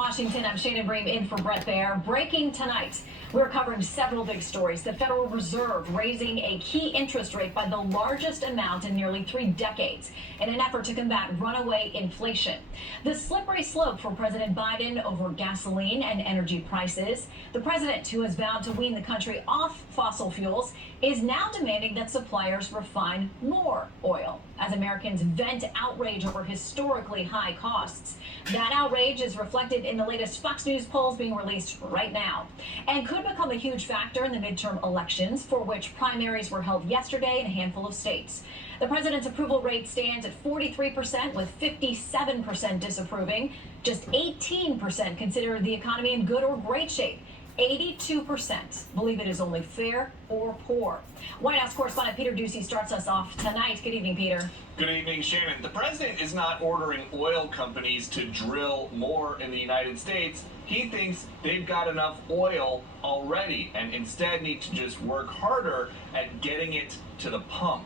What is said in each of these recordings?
Washington, I'm Shannon Bream in for Bret Baier. Breaking tonight, we're covering several big stories. The Federal Reserve raising a key interest rate by the largest amount in nearly 3 decades in an effort to combat runaway inflation. The slippery slope for President Biden over gasoline and energy prices. The president, who has vowed to wean the country off fossil fuels, is now demanding that suppliers refine more oil as Americans vent outrage over historically high costs. That outrage is reflected in the latest Fox News polls being released right now and could become a huge factor in the midterm elections, for which primaries were held yesterday in a handful of states. The president's approval rate stands at 43%, with 57% disapproving. Just 18% consider the economy in good or great shape. 82% believe it is only fair or poor. White House correspondent Peter Doocy starts us off tonight. Good evening, Peter. Good evening, Shannon. The president is not ordering oil companies to drill more in the United States. He thinks they've got enough oil already and instead need to just work harder at getting it to the pump.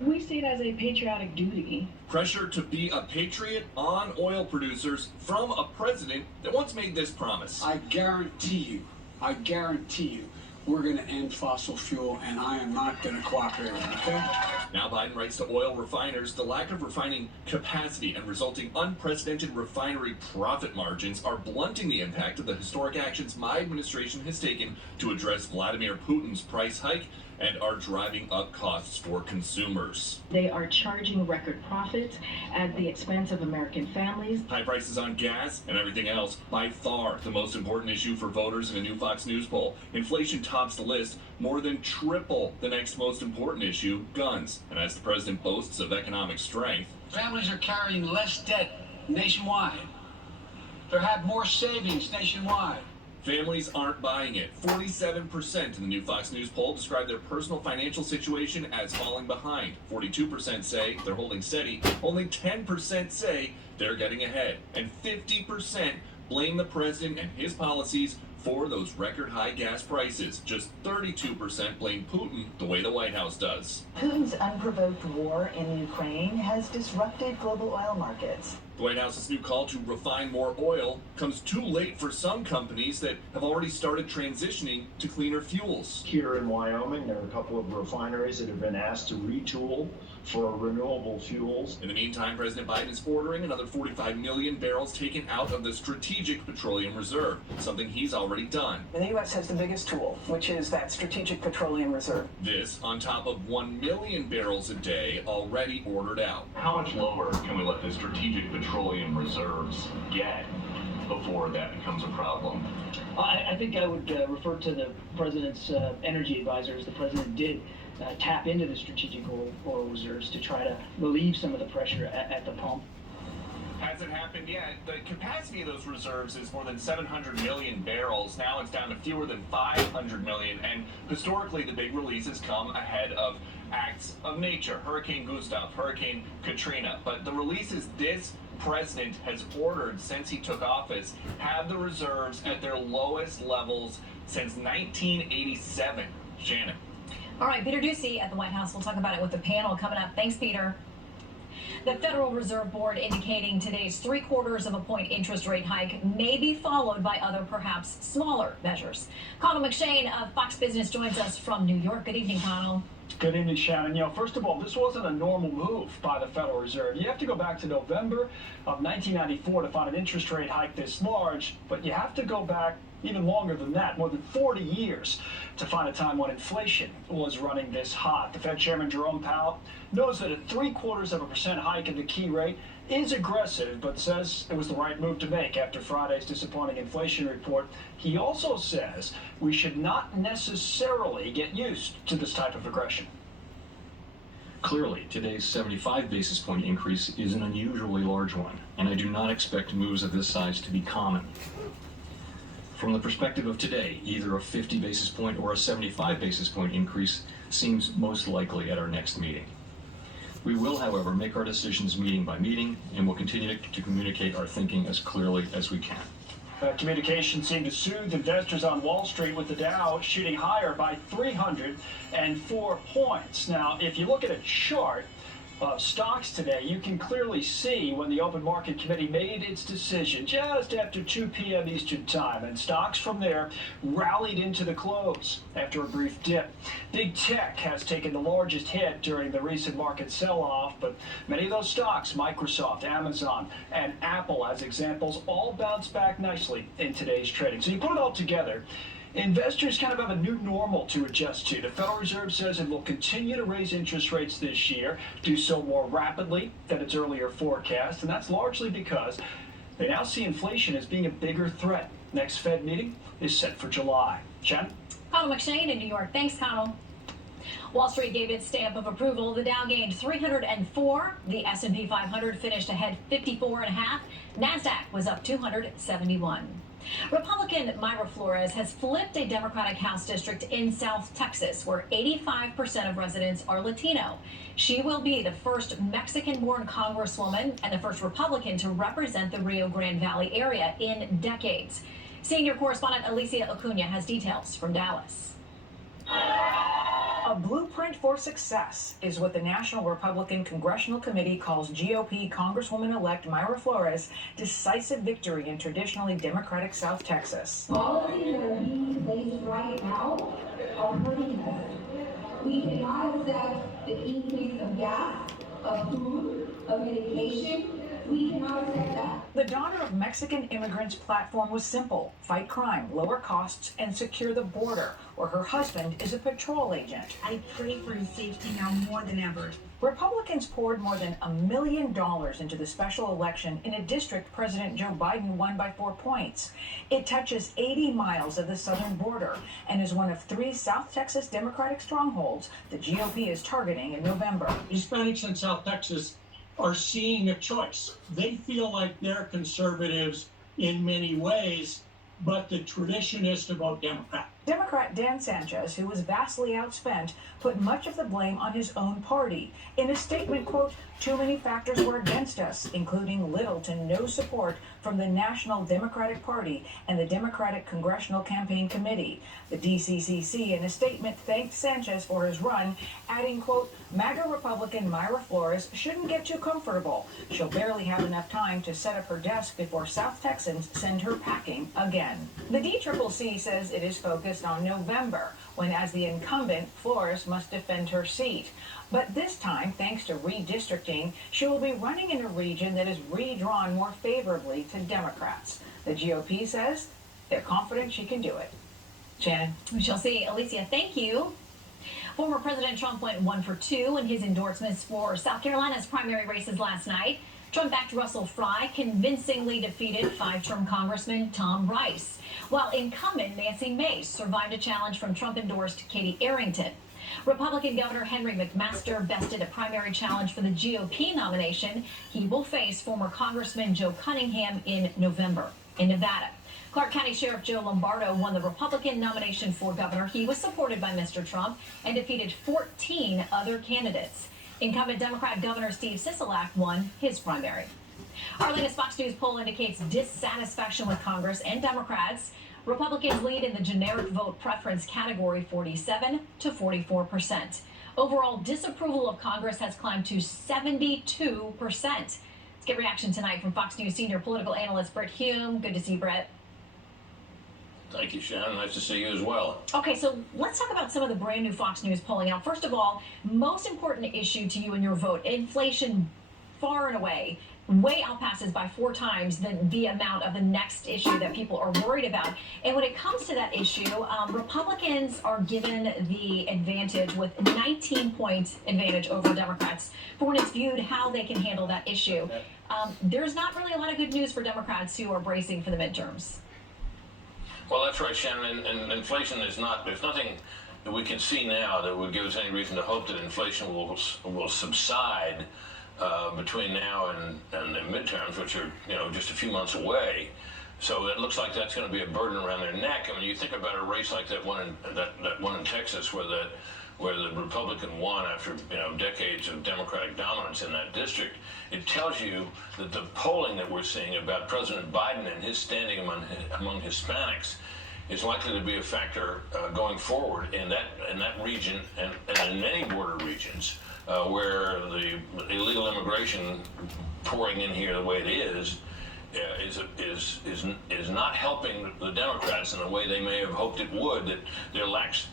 We see it as a patriotic duty. Pressure to be a patriot on oil producers from a president that once made this promise. I guarantee you, we're going to end fossil fuel, and I am not going to cooperate with it, okay? Now Biden writes to oil refiners, the lack of refining capacity and resulting unprecedented refinery profit margins are blunting the impact of the historic actions my administration has taken to address Vladimir Putin's price hike and are driving up costs for consumers. They are charging record profits at the expense of American families. High prices on gas and everything else, by far the most important issue for voters in a new Fox News poll. Inflation tops the list, more than triple the next most important issue, guns. And as the president boasts of economic strength, families are carrying less debt nationwide. They have more savings nationwide. families aren't buying it. 47% in the new Fox News poll describe their personal financial situation as falling behind. 42% say they're holding steady. Only 10% say they're getting ahead. And 50% blame the president and his policies for those record high gas prices. Just 32% blame Putin the way the White House does. Putin's unprovoked war in Ukraine has disrupted global oil markets. The White House's new call to refine more oil comes too late for some companies that have already started transitioning to cleaner fuels. Here in Wyoming, there are a couple of refineries that have been asked to retool for renewable fuels. In the meantime, President Biden is ordering another 45 million barrels taken out of the Strategic Petroleum Reserve, something he's already done. And the U.S. has the biggest tool, which is that Strategic Petroleum Reserve. This on top of 1 million barrels a day already ordered out. How much lower can we let the Strategic Petroleum Reserves get before that becomes a problem? I think I would refer to the president's energy advisors. The president did tap into the strategic oil reserves to try to relieve some of the pressure at the pump. Hasn't happened yet. The capacity of those reserves is more than 700 million barrels. Now it's down to fewer than 500 million. And historically, the big releases come ahead of acts of nature. Hurricane Gustav, Hurricane Katrina. But the releases this president has ordered since he took office have the reserves at their lowest levels since 1987. Shannon. All right, Peter Doocy at the White House. We'll talk about it with the panel coming up. Thanks, Peter. The Federal Reserve Board indicating today's 0.75 point interest rate hike may be followed by other, perhaps smaller measures. Connell McShane of Fox Business joins us from New York. Good evening, Connell. Good evening, Shannon. First of all, this wasn't a normal move by the Federal Reserve. You have to go back to November of 1994 to find an interest rate hike this large, but you have to go back even longer than that, more than 40 years, to find a time when inflation was running this hot. The Fed Chairman Jerome Powell knows that a 0.75% hike in the key rate is aggressive, but says it was the right move to make after Friday's disappointing inflation report. He also says we should not necessarily get used to this type of aggression. Clearly, today's 75 basis point increase is an unusually large one, and I do not expect moves of this size to be common. From the perspective of today, either a 50 basis point or a 75 basis point increase seems most likely at our next meeting. We will, however, make our decisions meeting by meeting, and will continue to communicate our thinking as clearly as we can. Communication seemed to soothe investors on Wall Street, with the Dow shooting higher by 304 points. Now, if you look at a chart, of stocks today, you can clearly see when the Open Market Committee made its decision just after 2 p.m. Eastern Time, and stocks from there rallied into the close after a brief dip. Big tech has taken the largest hit during the recent market sell-off, but many of those stocks, Microsoft, Amazon, and Apple as examples, all bounced back nicely in today's trading. So you put it all together, investors kind of have a new normal to adjust to. The Federal Reserve says it will continue to raise interest rates this year, do so more rapidly than its earlier forecast, and that's largely because they now see inflation as being a bigger threat. Next Fed meeting is set for July. Shannon? Connell McShane in New York. Thanks, Connell. Wall Street gave its stamp of approval. The Dow gained 304. The S&P 500 finished ahead 54.5. NASDAQ was up 271. Republican Mayra Flores has flipped a Democratic House district in South Texas, where 85% of residents are Latino. She will be the first Mexican-born congresswoman and the first Republican to represent the Rio Grande Valley area in decades. Senior correspondent Alicia Acuna has details from Dallas. A blueprint for success is what the National Republican Congressional Committee calls GOP Congresswoman-elect Mayra Flores' decisive victory in traditionally Democratic South Texas. Policies that are being placed right now are hurting us. We cannot accept the increase of gas, of food, of medication. We cannot accept that. The Daughter of Mexican Immigrants platform was simple: fight crime, lower costs, and secure the border, where her husband is a patrol agent. I pray for his safety now more than ever. Republicans poured more than $1 million into the special election in a district President Joe Biden won by 4 points. It touches 80 miles of the southern border and is one of 3 South Texas Democratic strongholds the GOP is targeting in November. Hispanics in South Texas are seeing a choice. They feel like they're conservatives in many ways, but the tradition is to vote Democrat. Democrat Dan Sanchez, who was vastly outspent, put much of the blame on his own party. In a statement, quote, "Too many factors were against us, including little to no support from the National Democratic Party and the Democratic Congressional Campaign Committee." The DCCC, in a statement, thanked Sanchez for his run, adding, quote, "MAGA Republican Mayra Flores shouldn't get too comfortable. She'll barely have enough time to set up her desk before South Texans send her packing again." The DCCC says it is focused on November, when, as the incumbent, Flores must defend her seat. But this time, thanks to redistricting, she will be running in a region that is redrawn more favorably to Democrats. The GOP says they're confident she can do it. Shannon? We shall see. Alicia, thank you. Former President Trump went 1 for 2 in his endorsements for South Carolina's primary races last night. Trump-backed Russell Fry convincingly defeated 5-term Congressman Tom Rice, while incumbent Nancy Mace survived a challenge from Trump-endorsed Katie Arrington. Republican Governor Henry McMaster bested a primary challenge for the GOP nomination. He will face former Congressman Joe Cunningham in November. In Nevada, Clark County Sheriff Joe Lombardo won the Republican nomination for governor. He was supported by Mr. Trump and defeated 14 other candidates. Incumbent Democrat Governor Steve Sisolak won his primary. Our latest Fox News poll indicates dissatisfaction with Congress and Democrats. Republicans lead in the generic vote preference category 47 to 44%. Overall disapproval of Congress has climbed to 72%. Let's get reaction tonight from Fox News senior political analyst Bret Hume. Good to see you, Bret. Thank you, Shannon. Nice to see you as well. Okay, so let's talk about some of the brand new Fox News polling. Now, first of all, most important issue to you in your vote, inflation far and away way outpasses by 4 times the amount of the next issue that people are worried about. And when it comes to that issue, Republicans are given the advantage with 19-point advantage over Democrats for when it's viewed how they can handle that issue. There's not really a lot of good news for Democrats who are bracing for the midterms. Well, that's right, Shannon, and inflation is not, there's nothing that we can see now that would give us any reason to hope that inflation will subside between now and the midterms, which are, just a few months away. So it looks like that's going to be a burden around their neck. I mean, you think about a race like that one in Texas where the Republican won after decades of Democratic dominance in that district. It tells you that the polling that we're seeing about President Biden and his standing among Hispanics is likely to be a factor going forward in that region and in many border regions where the illegal immigration pouring in here the way it is not helping the Democrats in the way they may have hoped it would, that their lax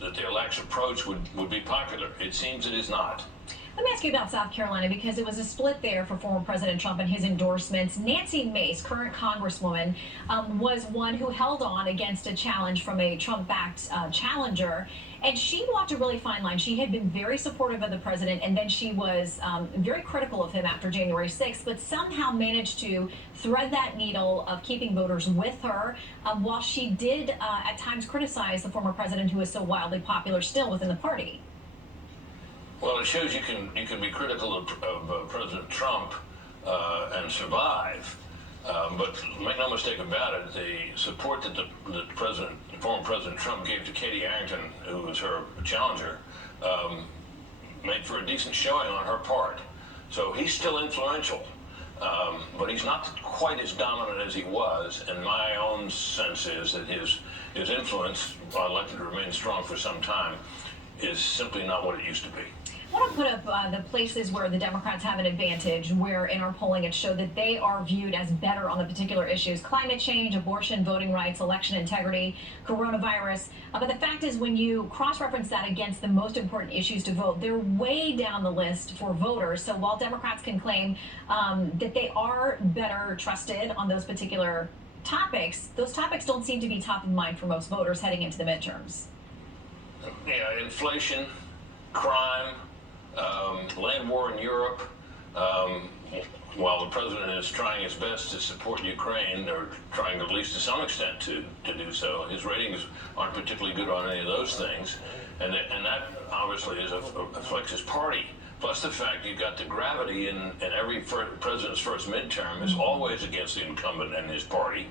approach would be popular. It seems it is not. Let me ask you about South Carolina, because it was a split there for former President Trump and his endorsements. Nancy Mace, current Congresswoman, was one who held on against a challenge from a Trump-backed challenger. And she walked a really fine line. She had been very supportive of the president, and then she was very critical of him after January 6th, but somehow managed to thread that needle of keeping voters with her, while she did at times criticize the former president, who is so wildly popular still within the party. Well, it shows you can be critical of President Trump and survive. But make no mistake about it, the support that former President Trump gave to Katie Arrington, who was her challenger, made for a decent showing on her part. So he's still influential, but he's not quite as dominant as he was. And my own sense is that his influence, while likely to remain strong for some time, is simply not what it used to be. I want to put up the places where the Democrats have an advantage, where in our polling it showed that they are viewed as better on the particular issues: climate change, abortion, voting rights, election integrity, coronavirus. But the fact is, when you cross-reference that against the most important issues to vote, they're way down the list for voters. So while Democrats can claim that they are better trusted on those particular topics, those topics don't seem to be top of mind for most voters heading into the midterms. Yeah, inflation, crime, land war in Europe. While the president is trying his best to support Ukraine, or trying at least to some extent to do so, his ratings aren't particularly good on any of those things, and that obviously affects his party. Plus the fact you've got the gravity in every president's first midterm is always against the incumbent and his party.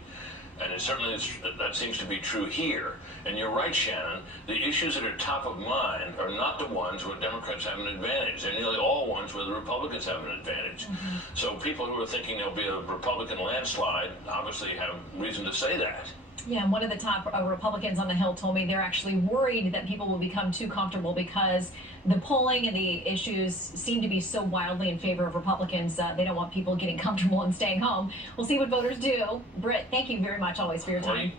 And it certainly that seems to be true here. And you're right, Shannon. The issues that are top of mind are not the ones where Democrats have an advantage. They're nearly all ones where the Republicans have an advantage. Mm-hmm. So people who are thinking there'll be a Republican landslide obviously have reason to say that. Yeah, and one of the top Republicans on the Hill told me they're actually worried that people will become too comfortable because the polling and the issues seem to be so wildly in favor of Republicans. They don't want people getting comfortable and staying home. We'll see what voters do. Britt, thank you very much always for your time.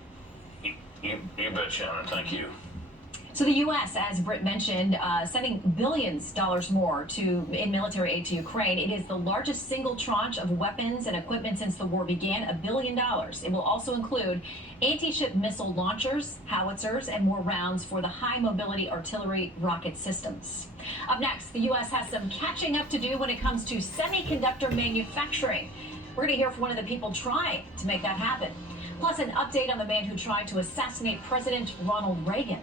You bet, Shannon. Thank you. So the U.S., as Britt mentioned, sending billions more in military aid to Ukraine. It is the largest single tranche of weapons and equipment since the war began, $1 billion. It will also include anti-ship missile launchers, howitzers, and more rounds for the high-mobility artillery rocket systems. Up next, the U.S. has some catching up to do when it comes to semiconductor manufacturing. We're going to hear from one of the people trying to make that happen. Plus, an update on the man who tried to assassinate President Ronald Reagan.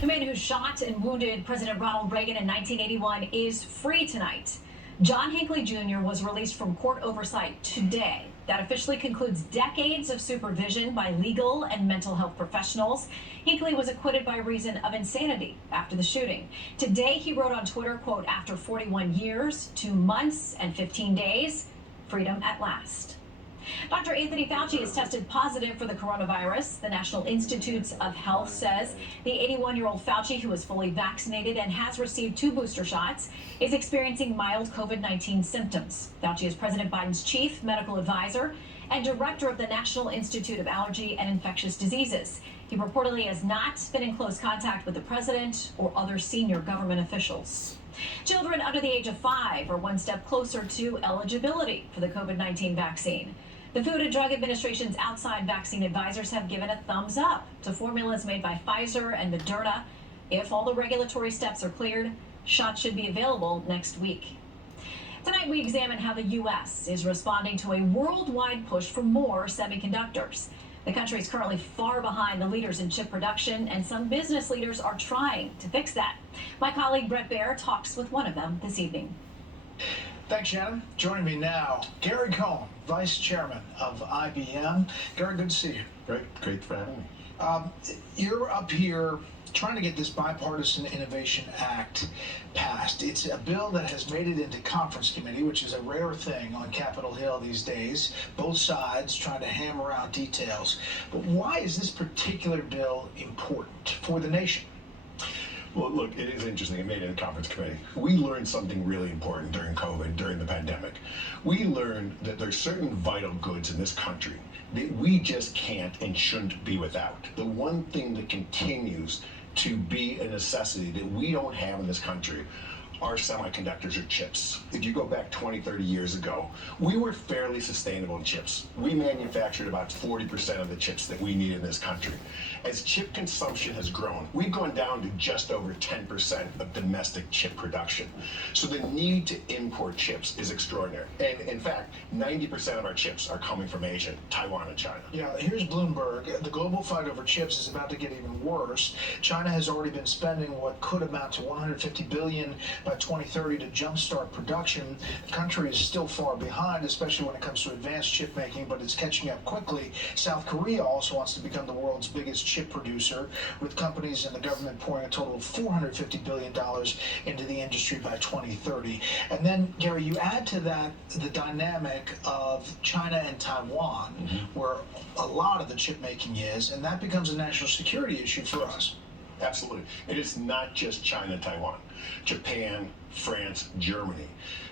The man who shot and wounded President Ronald Reagan in 1981 is free tonight. John Hinckley Jr. was released from court oversight today. That officially concludes decades of supervision by legal and mental health professionals. Hinckley was acquitted by reason of insanity after the shooting. Today, he wrote on Twitter, quote, "After 41 years, 2 months, and 15 days, freedom at last." Dr. Anthony Fauci has tested positive for the coronavirus. The National Institutes of Health says the 81-year-old Fauci, who is fully vaccinated and has received 2 booster shots, is experiencing mild COVID-19 symptoms. Fauci is President Biden's chief medical advisor and director of the National Institute of Allergy and Infectious Diseases. He reportedly has not been in close contact with the president or other senior government officials. Children under the age of 5 are one step closer to eligibility for the COVID-19 vaccine. The Food and Drug Administration's outside vaccine advisors have given a thumbs up to formulas made by Pfizer and Moderna. If all the regulatory steps are cleared, shots should be available next week. Tonight, we examine how the U.S. is responding to a worldwide push for more semiconductors. The country is currently far behind the leaders in chip production, and some business leaders are trying to fix that. My colleague Bret Baier talks with one of them this evening. Thanks, Shannon. Joining me now, Gary Cohn, Vice Chairman of IBM. Gary, good to see you. Great for having me. You're up here trying to get this Bipartisan Innovation Act passed. It's a bill that has made it into conference committee, which is a rare thing on Capitol Hill these days. Both sides trying to hammer out details. But why is this particular bill important for the nation? Well, look, it is interesting. It made it in conference committee. We learned something really important during COVID, during the pandemic. We learned that there's certain vital goods in this country that we just can't and shouldn't be without. The one thing that continues to be a necessity that we don't have in this country are semiconductors or chips. If you go back 20, 30 years ago, we were fairly sustainable in chips. We manufactured about 40% of the chips that we need in this country. As chip consumption has grown, we've gone down to just over 10% of domestic chip production. So the need to import chips is extraordinary. And in fact, 90% of our chips are coming from Asia, Taiwan and China. Yeah, here's Bloomberg. The global fight over chips is about to get even worse. China has already been spending what could amount to $150 billion by 2030 to jumpstart production. The country is still far behind, especially when it comes to advanced chip making, but it's catching up quickly. South Korea also wants to become the world's biggest chip producer, with companies and the government pouring a total of $450 billion into the industry by 2030. And then, Gary, you add to that the dynamic of China and Taiwan, where a lot of the chip making is, and that becomes a national security issue for us. Absolutely. It is not just China and Taiwan. Japan, France, Germany,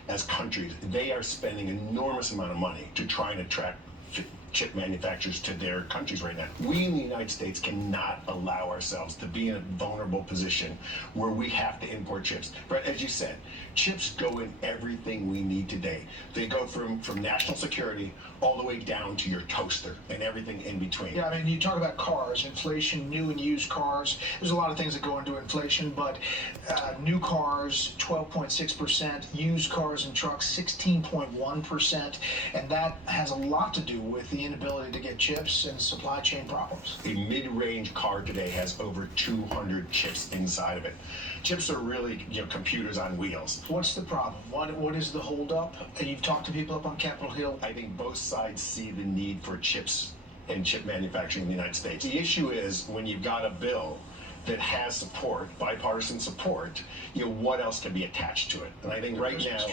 as countries, they are spending an enormous amount of money to try and attract chip manufacturers to their countries right now. We in the United States cannot allow ourselves to be in a vulnerable position where we have to import chips. But as you said, chips go in everything we need today. They go from national security all the way down to your toaster and everything in between. Yeah, I mean, you talk about cars, inflation, new and used cars. There's a lot of things that go into inflation, but new cars, 12.6%, used cars and trucks, 16.1%, and that has a lot to do with the inability to get chips and supply chain problems. A mid-range car today has over 200 chips inside of it. Chips are really, computers on wheels. What's the problem? What is the holdup? You've talked to people up on Capitol Hill. I think both sides see the need for chips and chip manufacturing in the United States. The issue is when you've got a bill that has support, bipartisan support, what else can be attached to it? And I think right now,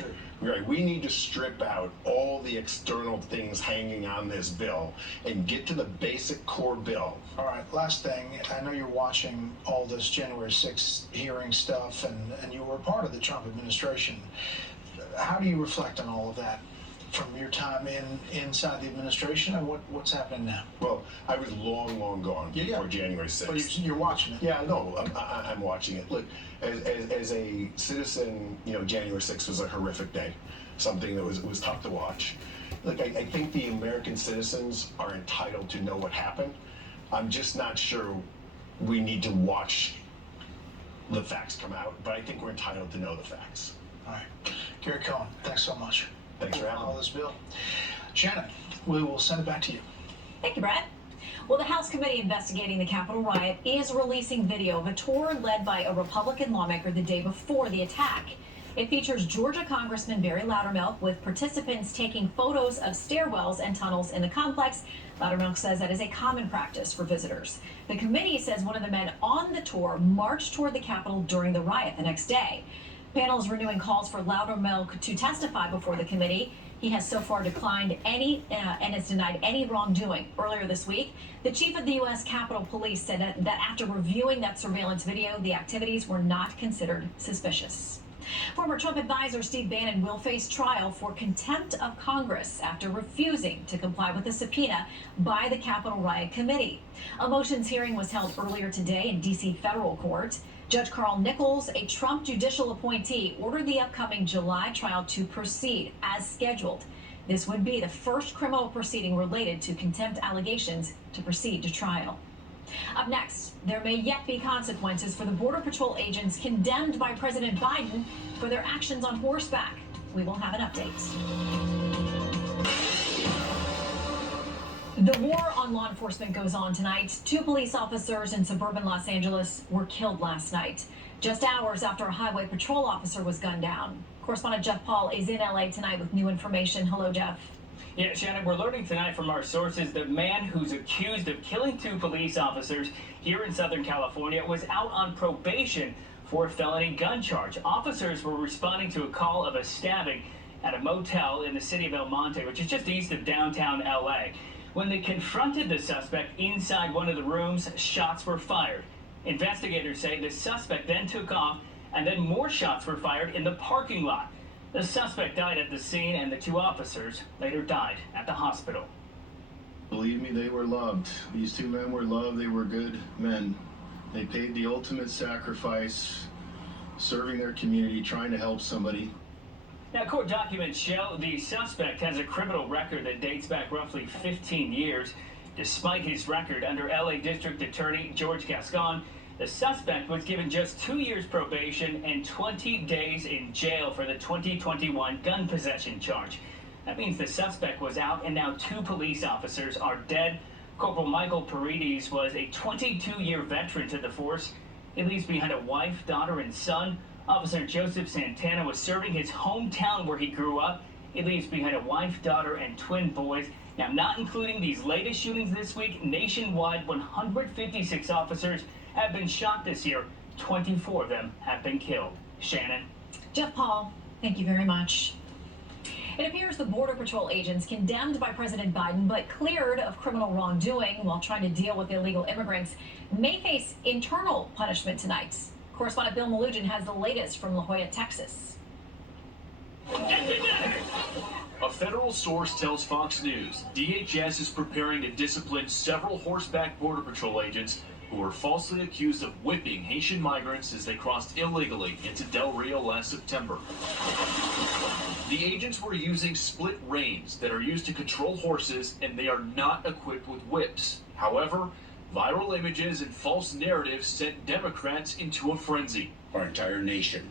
we need to strip out all the external things hanging on this bill and get to the basic core bill. All right, last thing. I know you're watching all this January 6th hearing stuff, and you were part of the Trump administration. How do you reflect on all of that from your time inside the administration and what's happening now? Well, I was long gone before January 6th. But you're watching it. Yeah, no, I'm watching it. Look, as a citizen, January 6th was a horrific day, something that was tough to watch. Look, I think the American citizens are entitled to know what happened. I'm just not sure we need to watch the facts come out, but I think we're entitled to know the facts. All right. Gary Cohen, thanks so much. Thanks for having all this bill. Shannon, we will send it back to you. Thank you, Brett. Well, the House committee investigating the Capitol riot is releasing video of a tour led by a Republican lawmaker the day before the attack. It features Georgia Congressman Barry Loudermilk with participants taking photos of stairwells and tunnels in the complex. Loudermilk says that is a common practice for visitors. The committee says one of the men on the tour marched toward the Capitol during the riot the next day. Panel is renewing calls for Loudermilk to testify before the committee. He has so far declined and has denied any wrongdoing. Earlier this week, the chief of the U.S. Capitol Police said that after reviewing that surveillance video, the activities were not considered suspicious. Former Trump advisor Steve Bannon will face trial for contempt of Congress after refusing to comply with a subpoena by the Capitol Riot Committee. A motions hearing was held earlier today in D.C. federal court. Judge Carl Nichols, a Trump judicial appointee, ordered the upcoming July trial to proceed as scheduled. This would be the first criminal proceeding related to contempt allegations to proceed to trial. Up next, there may yet be consequences for the Border Patrol agents condemned by President Biden for their actions on horseback. We will have an update. The war on law enforcement goes on tonight. 2 police officers in suburban Los Angeles were killed last night, just hours after a highway patrol officer was gunned down. Correspondent Jeff Paul is in LA tonight with new information. Hello, Jeff. Yeah, Shannon, we're learning tonight from our sources the man who's accused of killing 2 police officers here in Southern California was out on probation for a felony gun charge. Officers were responding to a call of a stabbing at a motel in the city of El Monte, which is just east of downtown LA. When they confronted the suspect inside one of the rooms, shots were fired. Investigators say the suspect then took off, and then more shots were fired in the parking lot. The suspect died at the scene, and the 2 officers later died at the hospital. Believe me, they were loved. These 2 men were loved. They were good men. They paid the ultimate sacrifice, serving their community, trying to help somebody. Now, court documents show the suspect has a criminal record that dates back roughly 15 years. Despite his record under LA District Attorney George Gascon, the suspect was given just 2 years probation and 20 days in jail for the 2021 gun possession charge. That means the suspect was out, and now 2 police officers are dead. Corporal Michael Paredes was a 22-year veteran to the force. He leaves behind a wife, daughter, and son. Officer Joseph Santana was serving his hometown where he grew up. He leaves behind a wife, daughter, and twin boys. Now, not including these latest shootings this week, nationwide 156 officers have been shot this year. 24 of them have been killed. Shannon. Jeff Paul, thank you very much. It appears the Border Patrol agents condemned by President Biden but cleared of criminal wrongdoing while trying to deal with illegal immigrants may face internal punishment tonight. Correspondent Bill Malugin has the latest from La Jolla, Texas. A federal source tells Fox News DHS is preparing to discipline several horseback Border Patrol agents who were falsely accused of whipping Haitian migrants as they crossed illegally into Del Rio last September. The agents were using split reins that are used to control horses, and they are not equipped with whips. However, viral images and false narratives sent Democrats into a frenzy. Our entire nation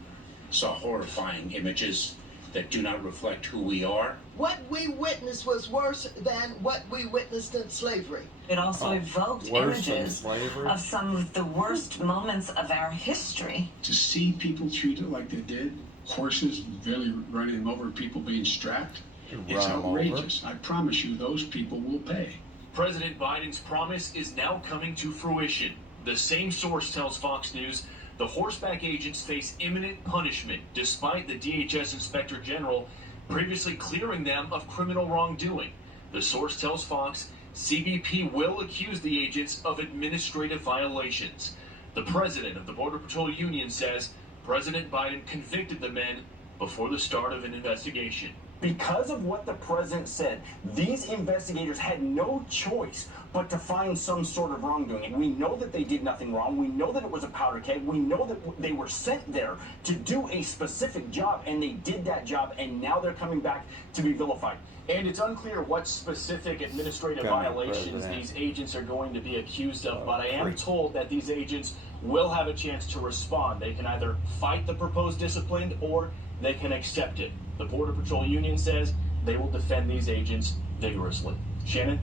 saw horrifying images that do not reflect who we are. What we witnessed was worse than what we witnessed in slavery. It also evoked images of some of the worst moments of our history. To see people treated like they did, horses really running them over, people being strapped, it's outrageous. I promise you those people will pay. President Biden's promise is now coming to fruition. The same source tells Fox News the horseback agents face imminent punishment despite the DHS Inspector General previously clearing them of criminal wrongdoing. The source tells Fox CBP will accuse the agents of administrative violations. The president of the Border Patrol Union says President Biden convicted the men before the start of an investigation. Because of what the president said, these investigators had no choice but to find some sort of wrongdoing. We know that they did nothing wrong. We know that it was a powder keg. We know that they were sent there to do a specific job, and they did that job, and now they're coming back to be vilified. And it's unclear what specific administrative violations these agents are going to be accused of, but I am told that these agents will have a chance to respond. They can either fight the proposed discipline or they can accept it. The Border Patrol Union says they will defend these agents vigorously. Shannon?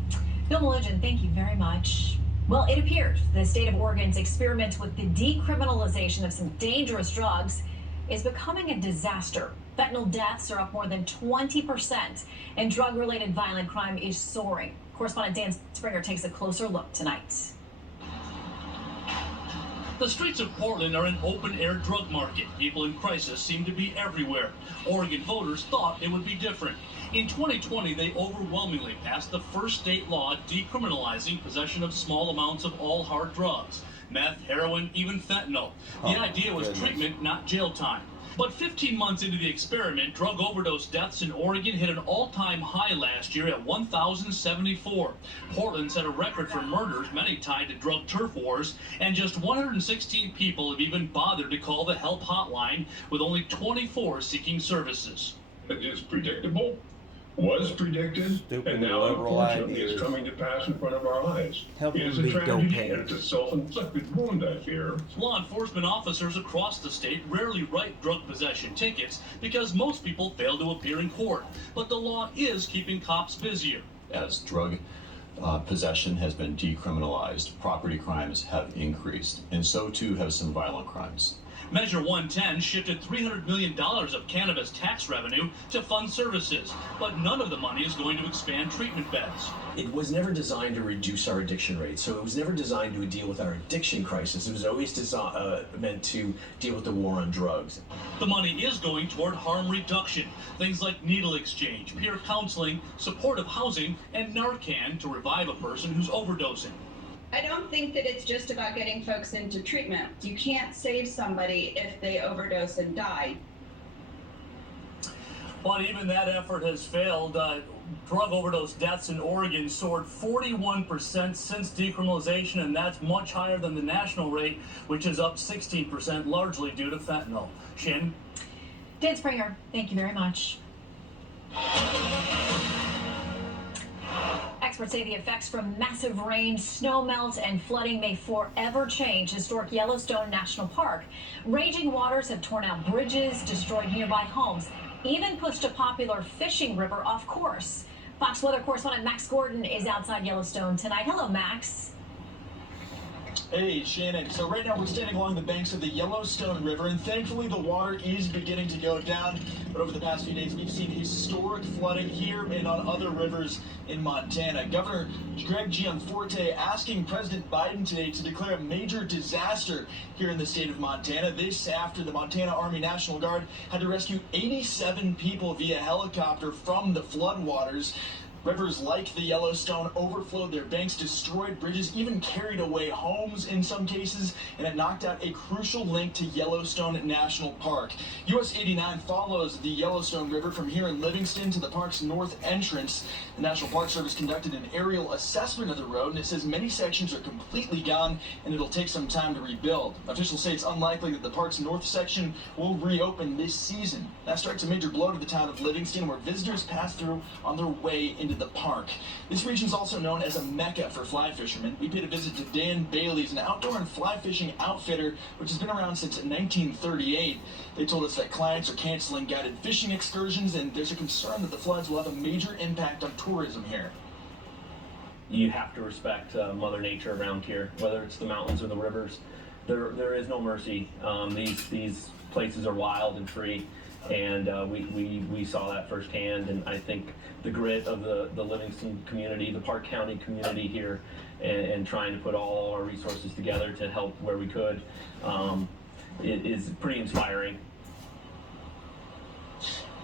Bill Malugin, thank you very much. Well, it appears the state of Oregon's experiment with the decriminalization of some dangerous drugs is becoming a disaster. Fentanyl deaths are up more than 20%, and drug-related violent crime is soaring. Correspondent Dan Springer takes a closer look tonight. The streets of Portland are an open-air drug market. People in crisis seem to be everywhere. Oregon voters thought it would be different. In 2020, they overwhelmingly passed the first state law decriminalizing possession of small amounts of all hard drugs, meth, heroin, even fentanyl. The idea was treatment, not jail time. But 15 months into the experiment, drug overdose deaths in Oregon hit an all-time high last year at 1,074. Portland set a record for murders, many tied to drug turf wars, and just 116 people have even bothered to call the help hotline, with only 24 seeking services. It is predictable, was predicted, and now unfortunately is coming to pass in front of our eyes. It is a tragedy, and it's a self-inflicted wound, I fear. Law enforcement officers across the state rarely write drug possession tickets because most people fail to appear in court. But the law is keeping cops busier. As drug possession has been decriminalized, property crimes have increased, and so too have some violent crimes. Measure 110 shifted $300 million of cannabis tax revenue to fund services, but none of the money is going to expand treatment beds. It was never designed to reduce our addiction rate, so it was never designed to deal with our addiction crisis. It was always meant to deal with the war on drugs. The money is going toward harm reduction, things like needle exchange, peer counseling, supportive housing, and Narcan to revive a person who's overdosing. I don't think that it's just about getting folks into treatment. You can't save somebody if they overdose and die. But even that effort has failed. Drug overdose deaths in Oregon soared 41% since decriminalization, and that's much higher than the national rate, which is up 16%, largely due to fentanyl. Shannon? Dan Springer, thank you very much. Experts say the effects from massive rain, snow melt, and flooding may forever change historic Yellowstone National Park. Raging waters have torn out bridges, destroyed nearby homes, even pushed a popular fishing river off course. Fox weather correspondent Max Gordon is outside Yellowstone tonight. Hello, Max. Hey, Shannon. So right now we're standing along the banks of the Yellowstone River, and thankfully the water is beginning to go down. But over the past few days, we've seen historic flooding here and on other rivers in Montana. Governor Greg Gianforte asking President Biden today to declare a major disaster here in the state of Montana. This after the Montana Army National Guard had to rescue 87 people via helicopter from the floodwaters. Rivers like the Yellowstone overflowed their banks, destroyed bridges, even carried away homes in some cases, and it knocked out a crucial link to Yellowstone National Park. US 89 follows the Yellowstone River from here in Livingston to the park's north entrance. The National Park Service conducted an aerial assessment of the road, and it says many sections are completely gone, and it'll take some time to rebuild. Officials say it's unlikely that the park's north section will reopen this season. That strikes a major blow to the town of Livingston, where visitors pass through on their way into the park. This region is also known as a mecca for fly fishermen. We paid a visit to Dan Bailey's, an outdoor and fly fishing outfitter which has been around since 1938. They told us that clients are canceling guided fishing excursions, and there's a concern that the floods will have a major impact on tourism here. You have to respect Mother Nature around here, whether it's the mountains or the rivers. There is no mercy. These places are wild and free. And we saw that firsthand, and I think the grit of the Livingston community, the Park County community here, and trying to put all our resources together to help where we could, it is pretty inspiring.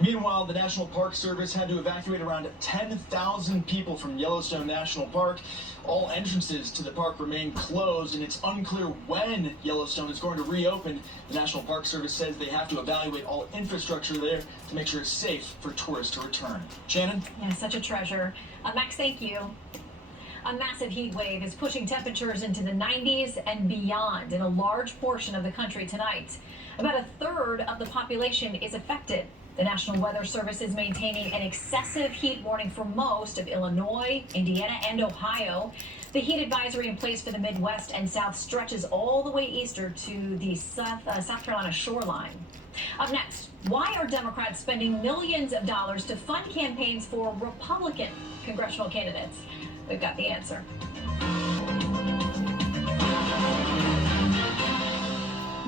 Meanwhile, the National Park Service had to evacuate around 10,000 people from Yellowstone National Park. All entrances to the park remain closed, and it's unclear when Yellowstone is going to reopen. The National Park Service says they have to evaluate all infrastructure there to make sure it's safe for tourists to return. Shannon? Yeah, such a treasure. Max, thank you. A massive heat wave is pushing temperatures into the 90s and beyond in a large portion of the country tonight. About a third of the population is affected. The National Weather Service is maintaining an excessive heat warning for most of Illinois, Indiana, and Ohio. The heat advisory in place for the Midwest and South stretches all the way eastward to the South Carolina shoreline. Up next, why are Democrats spending millions of dollars to fund campaigns for Republican congressional candidates? We've got the answer.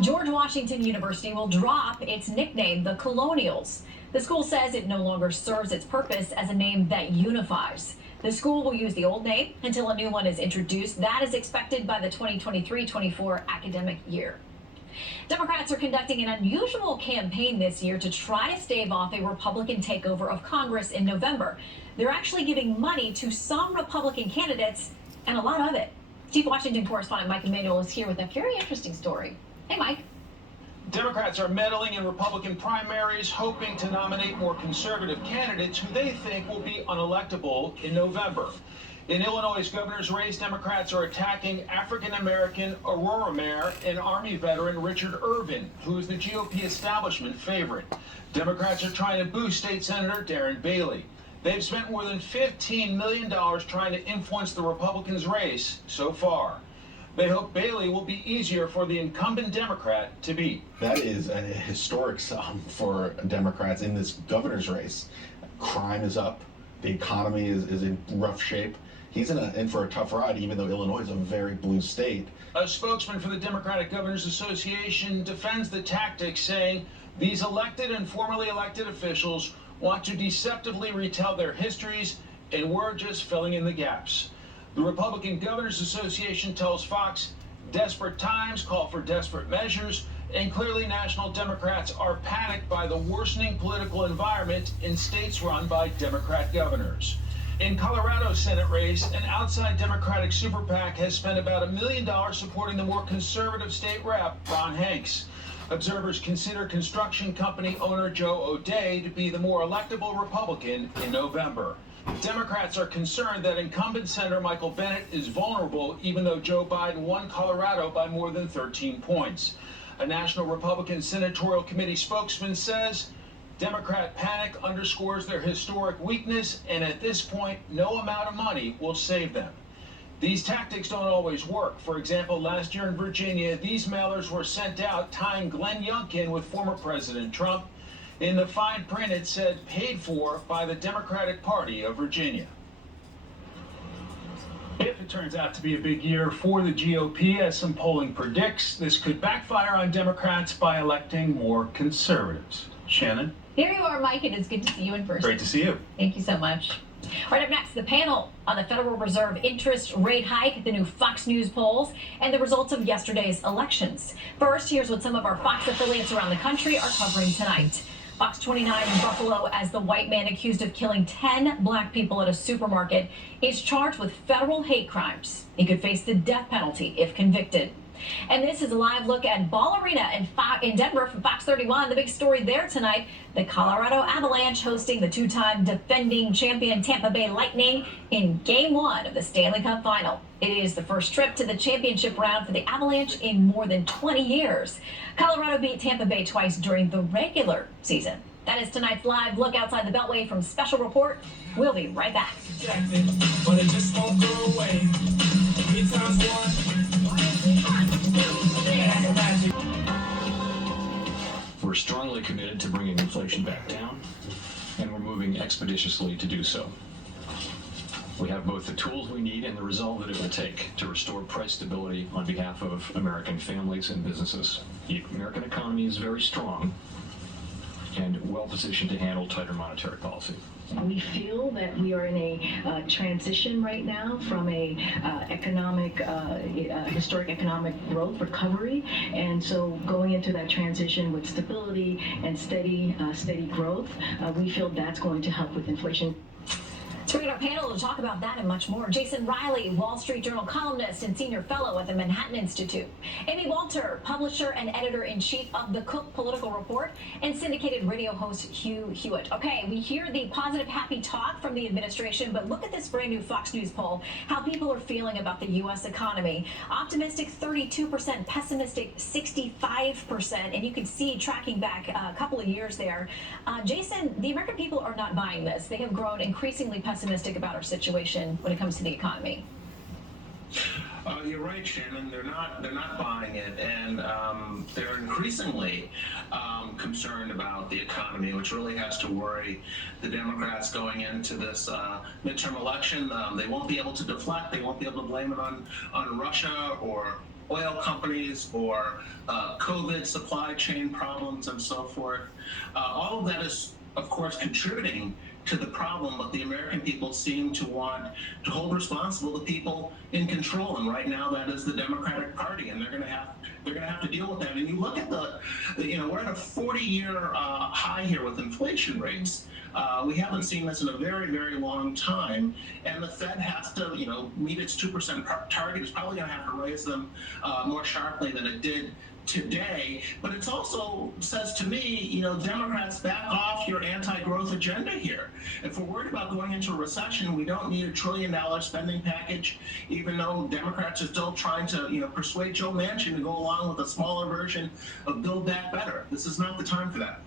George Washington University will drop its nickname, the Colonials. The school says it no longer serves its purpose as a name that unifies. The school will use the old name until a new one is introduced. That is expected by the 2023-24 academic year. Democrats are conducting an unusual campaign this year to try to stave off a Republican takeover of Congress in November. They're actually giving money to some Republican candidates, and a lot of it. Chief Washington correspondent Mike Emanuel is here with a very interesting story. Hey, Mike. Democrats are meddling in Republican primaries, hoping to nominate more conservative candidates who they think will be unelectable in November. In Illinois' governor's race, Democrats are attacking African-American Aurora Mayor and Army veteran Richard Irvin, who is the GOP establishment favorite. Democrats are trying to boost State Senator Darren Bailey. They've spent more than $15 million trying to influence the Republicans' race so far. They hope Bailey will be easier for the incumbent Democrat to beat. That is a historic sum for Democrats in this governor's race. Crime is up. The economy is in rough shape. He's in for a tough ride, even though Illinois is a very blue state. A spokesman for the Democratic Governors Association defends the tactics, saying these elected and formerly elected officials want to deceptively retell their histories, and we're just filling in the gaps. The Republican Governors Association tells Fox desperate times call for desperate measures, and clearly national Democrats are panicked by the worsening political environment in states run by Democrat governors. In Colorado's Senate race, an outside Democratic super PAC has spent about $1 million supporting the more conservative state rep, Ron Hanks. Observers consider construction company owner Joe O'Dea to be the more electable Republican in November. Democrats are concerned that incumbent Senator Michael Bennet is vulnerable, even though Joe Biden won Colorado by more than 13 points. A National Republican Senatorial Committee spokesman says Democrat panic underscores their historic weakness, and at this point, no amount of money will save them. These tactics don't always work. For example, last year in Virginia, these mailers were sent out tying Glenn Youngkin with former President Trump. In the fine print, it said paid for by the Democratic Party of Virginia. If it turns out to be a big year for the GOP, as some polling predicts, this could backfire on Democrats by electing more conservatives. Shannon? Here you are, Mike. It is good to see you in person. Great to see you. Thank you so much. All right, up next, the panel on the Federal Reserve interest rate hike, the new Fox News polls, and the results of yesterday's elections. First, here's what some of our Fox affiliates around the country are covering tonight. Fox 29 in Buffalo, as the white man accused of killing 10 black people at a supermarket is charged with federal hate crimes. He could face the death penalty if convicted. And this is a live look at Ball Arena in Denver from Fox 31. The big story there tonight, the Colorado Avalanche hosting the two-time defending champion Tampa Bay Lightning in Game 1 of the Stanley Cup Final. It is the first trip to the championship round for the Avalanche in more than 20 years. Colorado beat Tampa Bay twice during the regular season. That is tonight's live look outside the Beltway from Special Report. We'll be right back. But it just won't go away. We're strongly committed to bringing inflation back down, and we're moving expeditiously to do so. We have both the tools we need and the resolve that it will take to restore price stability on behalf of American families and businesses. The American economy is very strong and well positioned to handle tighter monetary policy. We feel that we are in a transition right now from a historic economic growth recovery, and so going into that transition with stability and steady growth, we feel that's going to help with inflation. So we're going to our panel to talk about that and much more. Jason Riley, Wall Street Journal columnist and senior fellow at the Manhattan Institute. Amy Walter, publisher and editor-in-chief of the Cook Political Report, and syndicated radio host Hugh Hewitt. Okay, we hear the positive, happy talk from the administration, but look at this brand new Fox News poll, how people are feeling about the U.S. economy. Optimistic 32%, pessimistic 65%, and you can see tracking back a couple of years there. Jason, the American people are not buying this. They have grown increasingly pessimistic about our situation when it comes to the economy. You're right, Shannon. They're not buying it, and they're increasingly concerned about the economy, which really has to worry the Democrats going into this midterm election. They won't be able to deflect. They won't be able to blame it on Russia or oil companies or COVID supply chain problems and so forth. All of that is, of course, contributing to the problem, but the American people seem to want to hold responsible the people in control, and right now that is the Democratic Party, and they're going to have to deal with that. And you look at we're at a 40-year high here with inflation rates. We haven't seen this in a very, very long time, and the Fed has to, meet its 2% target. It's probably going to have to raise them more sharply than it did today. But it also says to me, Democrats, back off your anti-growth agenda here. If we're worried about going into a recession, we don't need $1 trillion spending package, even though Democrats are still trying to, persuade Joe Manchin to go along with a smaller version of Build Back Better. This is not the time for that.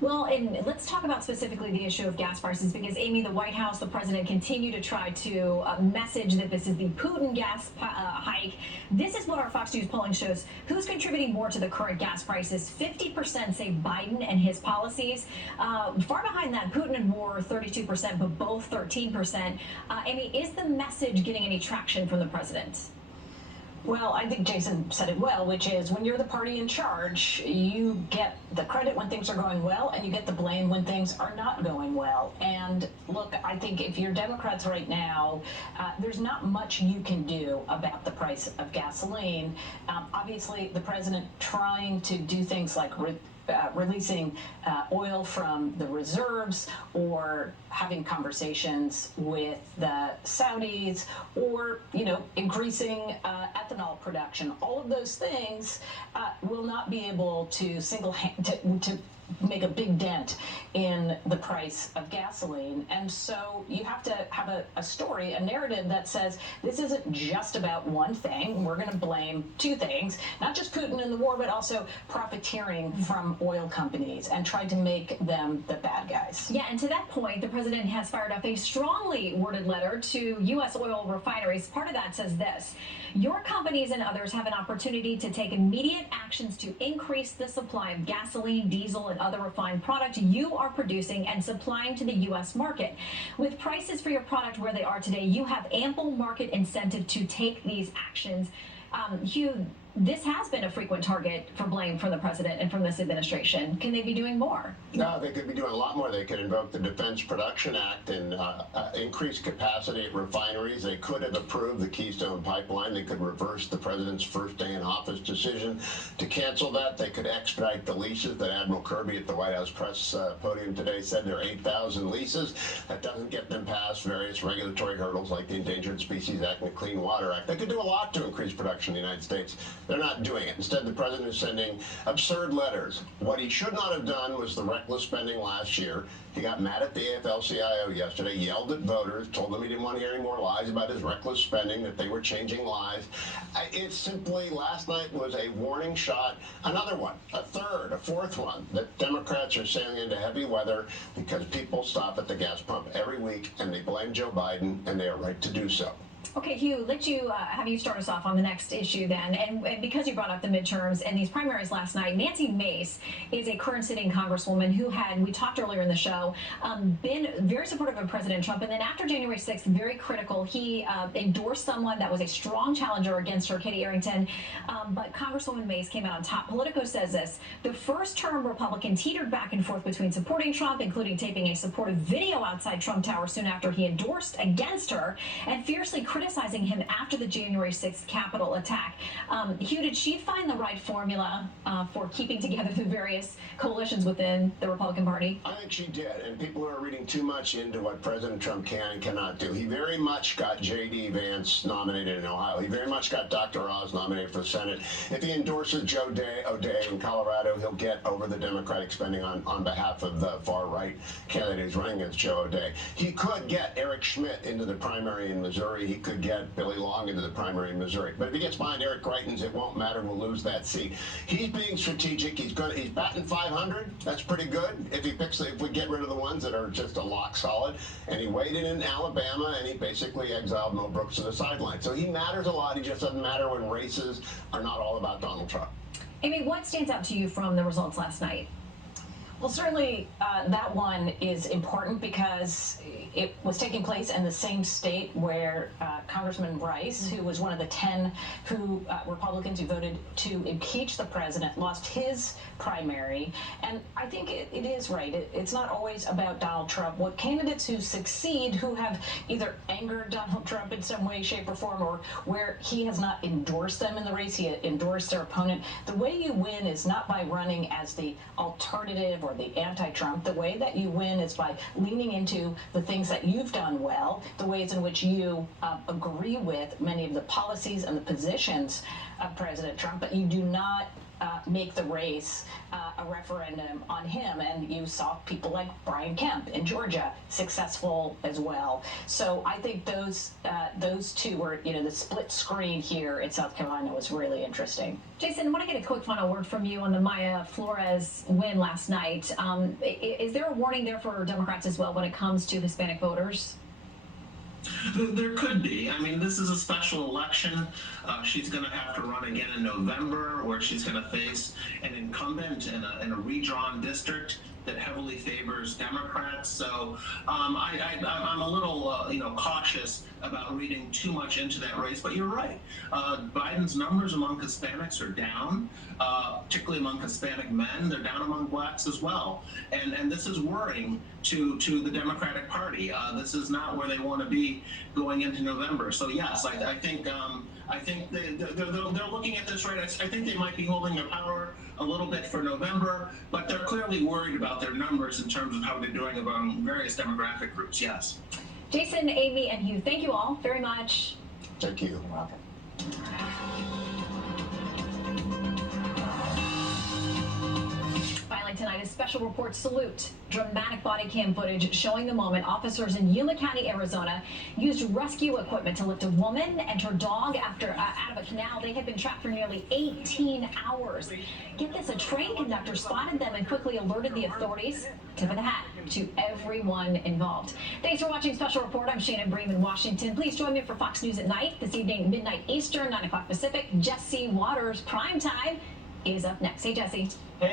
Well, and let's talk about specifically the issue of gas prices, because, Amy, the White House, the president continue to try to message that this is the Putin gas hike. This is what our Fox News polling shows. Who's contributing more to the current gas prices? 50% say Biden and his policies. Far behind that, Putin and war, 32%, but both 13%. Amy, is the message getting any traction from the president? Well, I think Jason said it well, which is when you're the party in charge, you get the credit when things are going well, and you get the blame when things are not going well. And look, I think if you're Democrats right now, there's not much you can do about the price of gasoline. Obviously, the president trying to do things like releasing oil from the reserves, or having conversations with the Saudis, or increasing ethanol production. All of those things will not be able to to make a big dent in the price of gasoline. And so you have to have a story, a narrative that says this isn't just about one thing. We're going to blame two things, not just Putin and the war, but also profiteering from oil companies and try to make them the bad guys. Yeah, and to that point, the president has fired up a strongly worded letter to U.S. oil refineries. Part of that says this: your companies and others have an opportunity to take immediate actions to increase the supply of gasoline, diesel, and other refined products you are producing and supplying to the U.S. market. With prices for your product where they are today, you have ample market incentive to take these actions. Hugh, this has been a frequent target for blame from the president and from this administration. Can they be doing more? No, they could be doing a lot more. They could invoke the Defense Production Act and increase capacity at refineries. They could have approved the Keystone Pipeline. They could reverse the president's first day in office decision to cancel that. They could expedite the leases that Admiral Kirby at the White House press podium today said there are 8,000 leases. That doesn't get them past various regulatory hurdles like the Endangered Species Act and the Clean Water Act. They could do a lot to increase production in the United States. They're not doing it. Instead, the president is sending absurd letters. What he should not have done was the reckless spending last year. He got mad at the AFL-CIO yesterday, yelled at voters, told them he didn't want to hear any more lies about his reckless spending, that they were changing lies. It's simply, last night was a warning shot. Another one, a third, a fourth one, that Democrats are sailing into heavy weather because people stop at the gas pump every week and they blame Joe Biden, and they are right to do so. Okay, Hugh, let you have you start us off on the next issue then. And because you brought up the midterms and these primaries last night, Nancy Mace is a current sitting congresswoman who had, we talked earlier in the show, been very supportive of President Trump. And then after January 6th, very critical, he endorsed someone that was a strong challenger against her, Katie Arrington. But Congresswoman Mace came out on top. Politico says this: the first-term Republican teetered back and forth between supporting Trump, including taping a supportive video outside Trump Tower soon after he endorsed against her, and fiercely criticizing him after the January 6th Capitol attack. Hugh, did she find the right formula for keeping together the various coalitions within the Republican Party? I think she did, and people are reading too much into what President Trump can and cannot do. He very much got J.D. Vance nominated in Ohio. He very much got Dr. Oz nominated for the Senate. If he endorses Joe O'Dea in Colorado, he'll get over the Democratic spending on behalf of the far-right candidate who's running against Joe O'Dea. He could get Eric Schmidt into the primary in Missouri. He could get Billy Long into the primary in Missouri. But if he gets behind Eric Greitens, it won't matter. We'll lose that seat. He's being strategic. He's batting 500. That's pretty good. If we get rid of the ones that are just a lock solid. And he weighed in Alabama, and he basically exiled Mel Brooks to the sideline. So he matters a lot. He just doesn't matter when races are not all about Donald Trump. Amy, what stands out to you from the results last night? Well, certainly that one is important because it was taking place in the same state where Congressman Rice, who was one of the 10 Republicans who voted to impeach the president, lost his primary. And I think it is right. It's not always about Donald Trump. What candidates who succeed, who have either angered Donald Trump in some way, shape, or form, or where he has not endorsed them in the race, he endorsed their opponent. The way you win is not by running as the alternative or the anti-Trump. The way that you win is by leaning into the things that you've done well, the ways in which you agree with many of the policies and the positions of President Trump, but you do not make the race a referendum on him. And you saw people like Brian Kemp in Georgia successful as well. So I think those two were, the split screen here in South Carolina was really interesting. Jason, I want to get a quick final word from you on the Maya Flores win last night. Is there a warning there for Democrats as well when it comes to Hispanic voters? There could be. I mean, this is a special election. She's going to have to run again in November, where she's going to face an incumbent in a redrawn district that heavily favors Democrats. So I'm a little, cautious about reading too much into that race. But you're right. Biden's numbers among Hispanics are down, particularly among Hispanic men. They're down among blacks as well. And this is worrying to the Democratic Party. This is not where they want to be going into November. So yes, I think they're looking at this right. I think they might be holding their power a little bit for November, but they're clearly worried about their numbers in terms of how they're doing among various demographic groups. Yes. Jason, Amy, and Hugh, thank you all very much. Thank you. You're welcome. Finally tonight, a special report salute. Dramatic body cam footage showing the moment officers in Yuma County, Arizona used rescue equipment to lift a woman and her dog out of a canal. They had been trapped for nearly 18 hours. Get this, a train conductor spotted them and quickly alerted the authorities. Tip of the hat to everyone involved. Thanks for watching Special Report. I'm Shannon Bream in Washington. Please join me for Fox News at night this evening, midnight Eastern, 9 o'clock Pacific. Jesse Waters' Primetime is up next. Hey, Jesse.